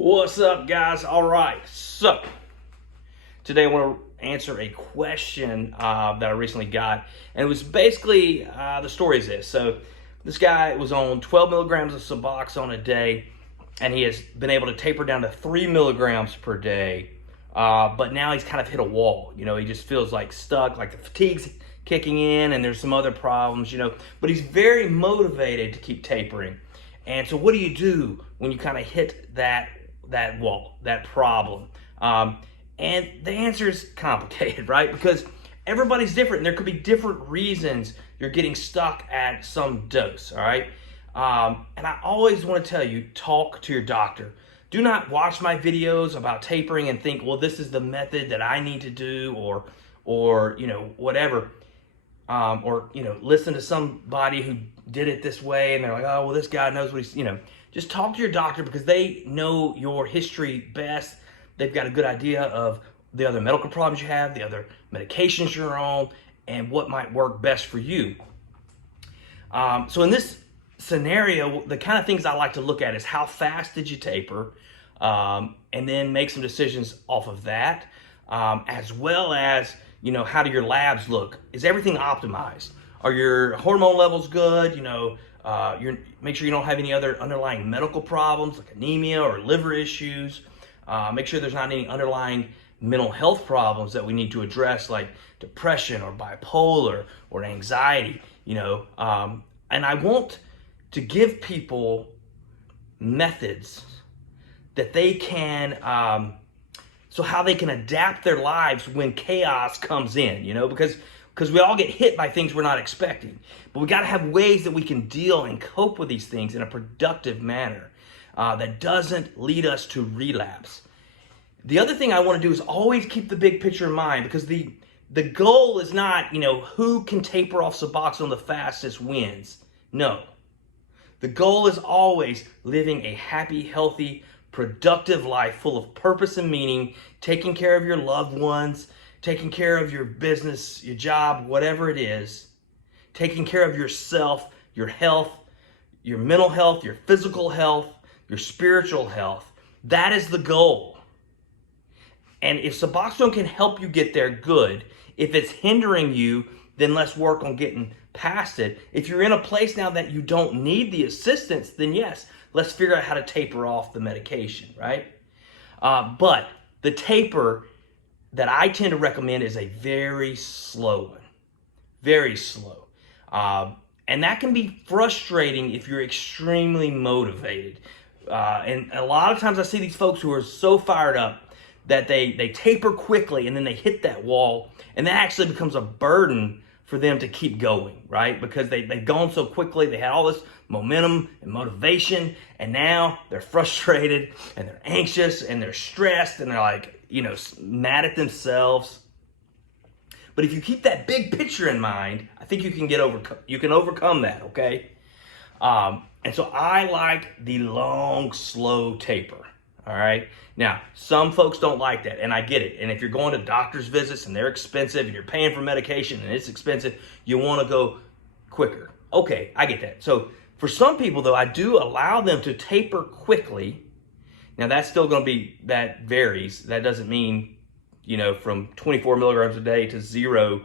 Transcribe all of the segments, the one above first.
What's up, guys? All right, so today I want to answer a question that I recently got, and it was basically the story is this. So this guy was on 12 milligrams of Suboxone a day, and he has been able to taper down to 3 milligrams per day, but now he's kind of hit a wall. He just feels like stuck, like the fatigue's kicking in, and there's some other problems, but he's very motivated to keep tapering. And so what do you do when you kind of hit that wall, that problem? And the answer is complicated, right? Because everybody's different, and there could be different reasons you're getting stuck at some dose, all right? And I always want to tell you, talk to your doctor. Do not watch my videos about tapering and think, well, this is the method that I need to do, or whatever. Or listen to somebody who did it this way, and they're like, oh, well, this guy knows what he's, Just talk to your doctor, because they know your history best. They've got a good idea of the other medical problems you have, the other medications you're on, and what might work best for you. So in this scenario, the kind of things I like to look at is how fast did you taper, and then make some decisions off of that, as well as, how do your labs look? Is everything optimized? Are your hormone levels good? Make sure you don't have any other underlying medical problems like anemia or liver issues. Make sure there's not any underlying mental health problems that we need to address, like depression or bipolar or anxiety. And I want to give people methods that they can, so how they can adapt their lives when chaos comes in, because we all get hit by things we're not expecting. But we got to have ways that we can deal and cope with these things in a productive manner that doesn't lead us to relapse. The other thing I want to do is always keep the big picture in mind, because the goal is not, who can taper off Suboxone the fastest wins. No. The goal is always living a happy, healthy, productive life full of purpose and meaning, taking care of your loved ones, taking care of your business, your job, whatever it is, taking care of yourself, your health, your mental health, your physical health, your spiritual health. That is the goal. And if Suboxone can help you get there, good. If it's hindering you, then let's work on getting past it. If you're in a place now that you don't need the assistance, then yes, let's figure out how to taper off the medication, right? But the taper that I tend to recommend is a very slow one, very slow. And that can be frustrating if you're extremely motivated. And a lot of times I see these folks who are so fired up that they taper quickly, and then they hit that wall, and that actually becomes a burden for them to keep going, right? Because they've gone so quickly, they had all this momentum and motivation, and now they're frustrated, and they're anxious, and they're stressed, and they're like, mad at themselves. But if you keep that big picture in mind, I think you can overcome that, okay? And so I like the long, slow taper. All right. Now, some folks don't like that, and I get it. And if you're going to doctor's visits and they're expensive, and you're paying for medication and it's expensive, you want to go quicker. Okay, I get that. So for some people, though, I do allow them to taper quickly. Now, that's still going to be, that varies. That doesn't mean, from 24 milligrams a day to 0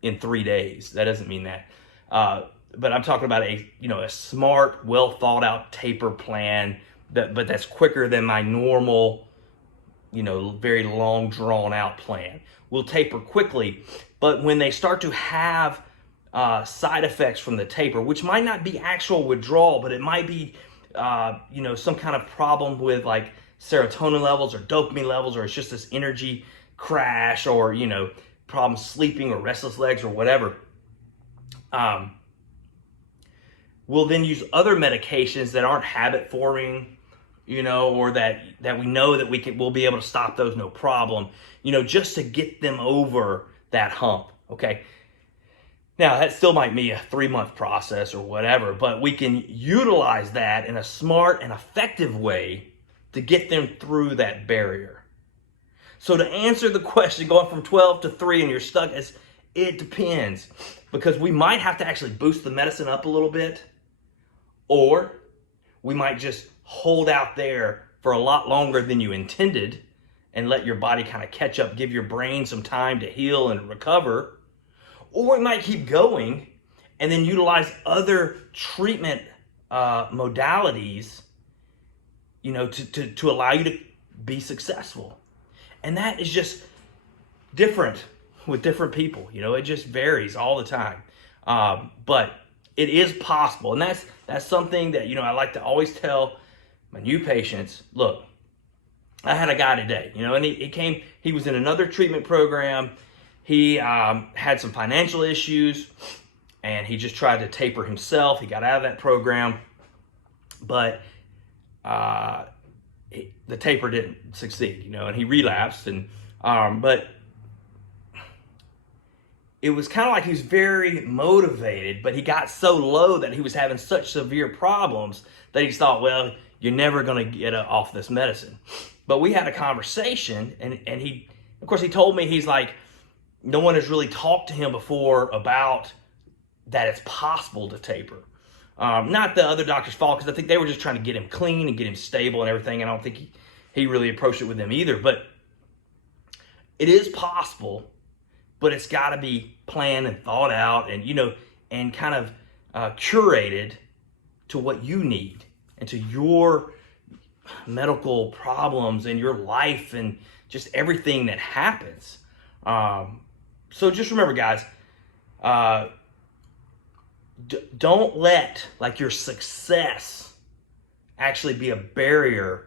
in 3 days. That doesn't mean that. But I'm talking about a smart, well thought out taper plan. But that's quicker than my normal, very long drawn out plan. We'll taper quickly, but when they start to have side effects from the taper, which might not be actual withdrawal, but it might be, some kind of problem with like serotonin levels or dopamine levels, or it's just this energy crash, or, problems sleeping or restless legs or whatever. We'll then use other medications that aren't habit forming, or that we know that we'll be able to stop those no problem, just to get them over that hump, okay? Now, that still might be a 3-month process or whatever, but we can utilize that in a smart and effective way to get them through that barrier. So to answer the question, going from 12 to 3 and you're stuck, it depends, because we might have to actually boost the medicine up a little bit, or we might just hold out there for a lot longer than you intended and let your body kind of catch up, give your brain some time to heal and recover. Or we might keep going and then utilize other treatment modalities, to allow you to be successful. And that is just different with different people. It just varies all the time. But it is possible. And that's something that, I like to always tell my new patients. Look, I had a guy today, and he was in another treatment program. He had some financial issues, and he just tried to taper himself. He got out of that program, but the taper didn't succeed, and he relapsed. And but it was kind of like he was very motivated, but he got so low that he was having such severe problems that he thought, well, you're never going to get off this medicine. But we had a conversation, and he, of course, he told me, he's like, no one has really talked to him before about that it's possible to taper. Not the other doctor's fault, because I think they were just trying to get him clean and get him stable and everything. And I don't think he really approached it with them either. But it is possible, but it's got to be planned and thought out, and and kind of curated to what you need and to your medical problems and your life and just everything that happens. So just remember, guys, don't let your success actually be a barrier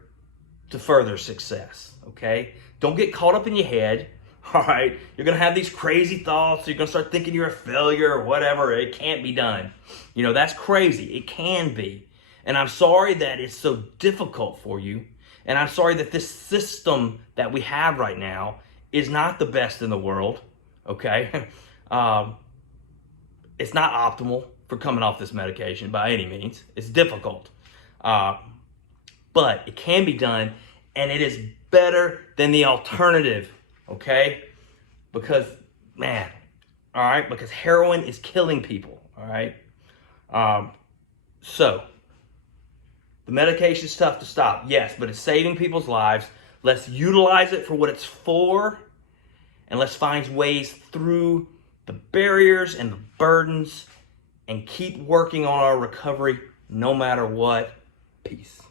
to further success. Okay? Don't get caught up in your head. All right, you're going to have these crazy thoughts. You're going to start thinking you're a failure or whatever. It can't be done. That's crazy. It can be. And I'm sorry that it's so difficult for you. And I'm sorry that this system that we have right now is not the best in the world. Okay? It's not optimal for coming off this medication by any means. It's difficult. But it can be done, and it is better than the alternative. Okay? Because, man, all right? Because heroin is killing people, all right? So, the medication is tough to stop, yes, but it's saving people's lives. Let's utilize it for what it's for, and let's find ways through the barriers and the burdens and keep working on our recovery no matter what. Peace.